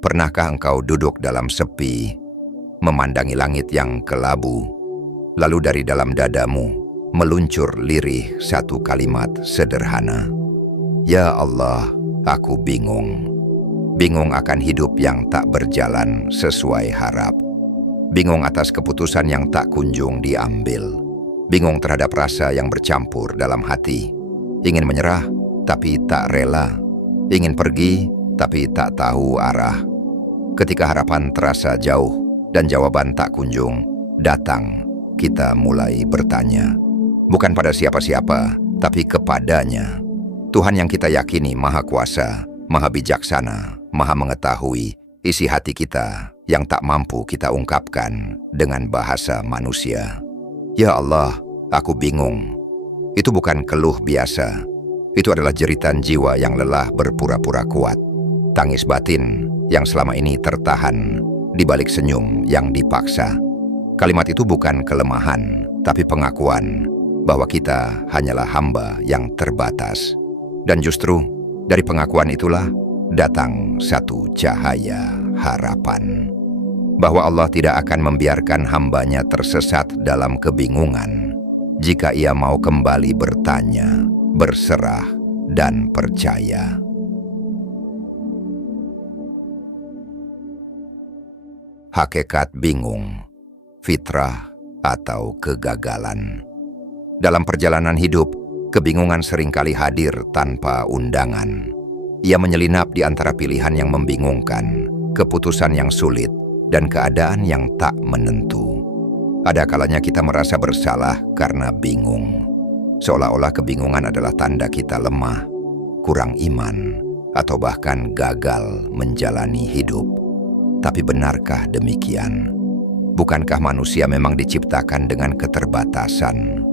Pernahkah engkau duduk dalam sepi, memandangi langit yang kelabu, lalu dari dalam dadamu meluncur lirih satu kalimat sederhana? Ya Allah, aku bingung. Bingung akan hidup yang tak berjalan sesuai harap. Bingung atas keputusan yang tak kunjung diambil. Bingung terhadap rasa yang bercampur dalam hati. Ingin menyerah, tapi tak rela. Ingin pergi, tapi tak tahu arah. Ketika harapan terasa jauh dan jawaban tak kunjung datang, kita mulai bertanya. Bukan pada siapa-siapa, tapi kepadanya. Tuhan yang kita yakini Maha Kuasa, Maha Bijaksana, Maha Mengetahui isi hati kita yang tak mampu kita ungkapkan dengan bahasa manusia. Ya Allah, aku bingung. Itu bukan keluh biasa. Itu adalah jeritan jiwa yang lelah berpura-pura kuat. Tangis batin yang selama ini tertahan di balik senyum yang dipaksa. Kalimat itu bukan kelemahan, tapi pengakuan bahwa kita hanyalah hamba yang terbatas. Dan justru dari pengakuan itulah datang satu cahaya harapan. Bahwa Allah tidak akan membiarkan hambanya tersesat dalam kebingungan jika ia mau kembali bertanya, berserah, dan percaya. Hakikat bingung, fitrah, atau kegagalan. Dalam perjalanan hidup, kebingungan seringkali hadir tanpa undangan. Ia menyelinap di antara pilihan yang membingungkan, keputusan yang sulit, dan keadaan yang tak menentu. Ada kalanya kita merasa bersalah karena bingung. Seolah-olah kebingungan adalah tanda kita lemah, kurang iman, atau bahkan gagal menjalani hidup. Tapi benarkah demikian? Bukankah manusia memang diciptakan dengan keterbatasan?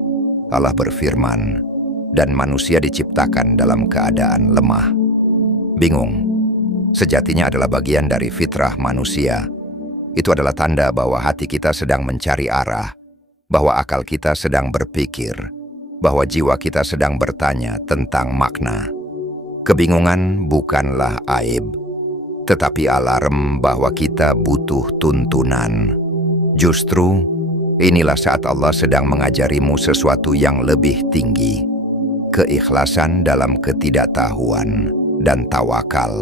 Allah berfirman, dan manusia diciptakan dalam keadaan lemah. Bingung, sejatinya adalah bagian dari fitrah manusia. Itu adalah tanda bahwa hati kita sedang mencari arah, bahwa akal kita sedang berpikir, bahwa jiwa kita sedang bertanya tentang makna. Kebingungan bukanlah aib, tetapi alarm bahwa kita butuh tuntunan. Justru, inilah saat Allah sedang mengajarimu sesuatu yang lebih tinggi. Keikhlasan dalam ketidaktahuan dan tawakal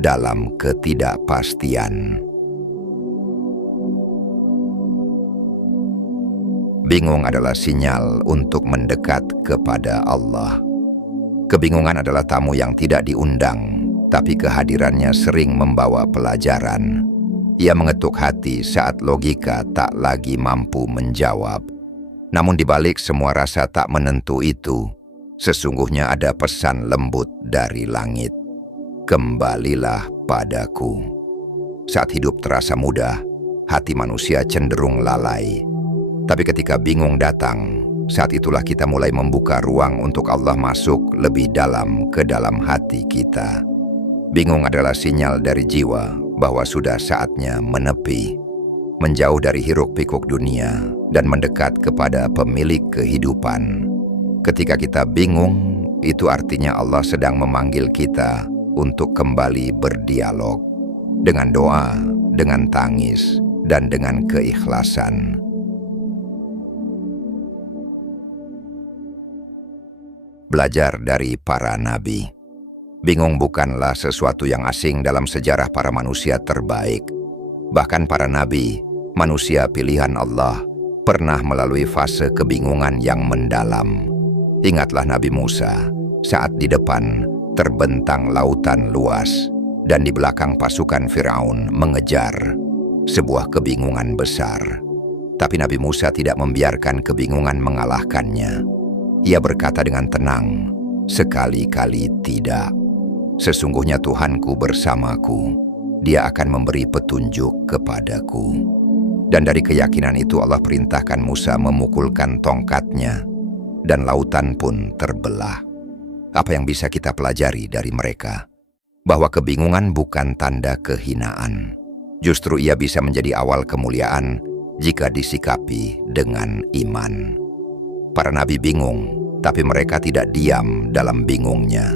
dalam ketidakpastian. Bingung adalah sinyal untuk mendekat kepada Allah. Kebingungan adalah tamu yang tidak diundang, tapi kehadirannya sering membawa pelajaran. Ia mengetuk hati saat logika tak lagi mampu menjawab. Namun di balik semua rasa tak menentu itu, sesungguhnya ada pesan lembut dari langit. Kembalilah padaku. Saat hidup terasa mudah, hati manusia cenderung lalai. Tapi ketika bingung datang, saat itulah kita mulai membuka ruang untuk Allah masuk lebih dalam ke dalam hati kita. Bingung adalah sinyal dari jiwa bahwa sudah saatnya menepi, menjauh dari hiruk-pikuk dunia dan mendekat kepada pemilik kehidupan. Ketika kita bingung, itu artinya Allah sedang memanggil kita untuk kembali berdialog dengan doa, dengan tangis, dan dengan keikhlasan. Belajar dari para nabi. Bingung bukanlah sesuatu yang asing dalam sejarah para manusia terbaik. Bahkan para nabi, manusia pilihan Allah, pernah melalui fase kebingungan yang mendalam. Ingatlah Nabi Musa, saat di depan terbentang lautan luas, dan di belakang pasukan Firaun mengejar sebuah kebingungan besar. Tapi Nabi Musa tidak membiarkan kebingungan mengalahkannya. Ia berkata dengan tenang, sekali-kali tidak. Sesungguhnya Tuhanku bersamaku, Dia akan memberi petunjuk kepadaku. Dan dari keyakinan itu Allah perintahkan Musa memukulkan tongkatnya, dan lautan pun terbelah. Apa yang bisa kita pelajari dari mereka? Bahwa kebingungan bukan tanda kehinaan. Justru ia bisa menjadi awal kemuliaan jika disikapi dengan iman. Para nabi bingung, tapi mereka tidak diam dalam bingungnya.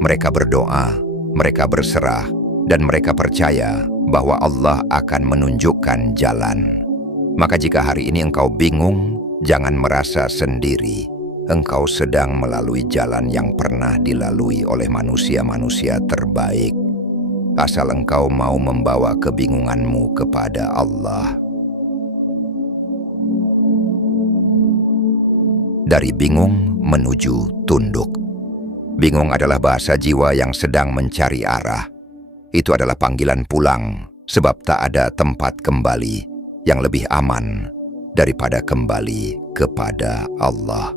Mereka berdoa, mereka berserah, dan mereka percaya bahwa Allah akan menunjukkan jalan. Maka jika hari ini engkau bingung, jangan merasa sendiri. Engkau sedang melalui jalan yang pernah dilalui oleh manusia-manusia terbaik. Asal engkau mau membawa kebingunganmu kepada Allah. Dari bingung menuju tunduk. Bingung adalah bahasa jiwa yang sedang mencari arah. Itu adalah panggilan pulang, sebab tak ada tempat kembali yang lebih aman daripada kembali kepada Allah.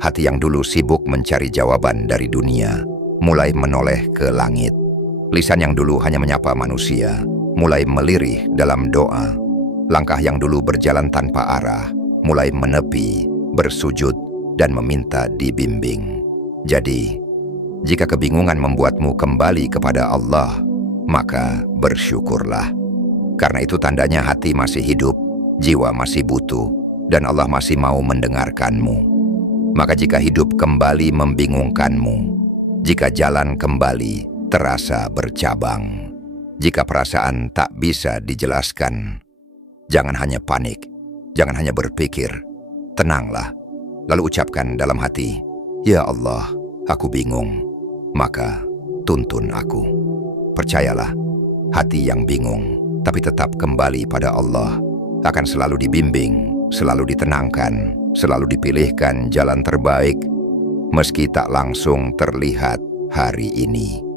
Hati yang dulu sibuk mencari jawaban dari dunia, mulai menoleh ke langit. Lisan yang dulu hanya menyapa manusia, mulai melirih dalam doa. Langkah yang dulu berjalan tanpa arah, mulai menepi, bersujud, dan meminta dibimbing. Jadi, jika kebingungan membuatmu kembali kepada Allah, maka bersyukurlah. Karena itu tandanya hati masih hidup, jiwa masih butuh, dan Allah masih mau mendengarkanmu. Maka jika hidup kembali membingungkanmu, jika jalan kembali terasa bercabang, jika perasaan tak bisa dijelaskan, jangan hanya panik, jangan hanya berpikir, tenanglah, lalu ucapkan dalam hati, "Ya Allah, aku bingung, maka tuntun aku." Percayalah, hati yang bingung tapi tetap kembali pada Allah akan selalu dibimbing, selalu ditenangkan, selalu dipilihkan jalan terbaik, meski tak langsung terlihat hari ini.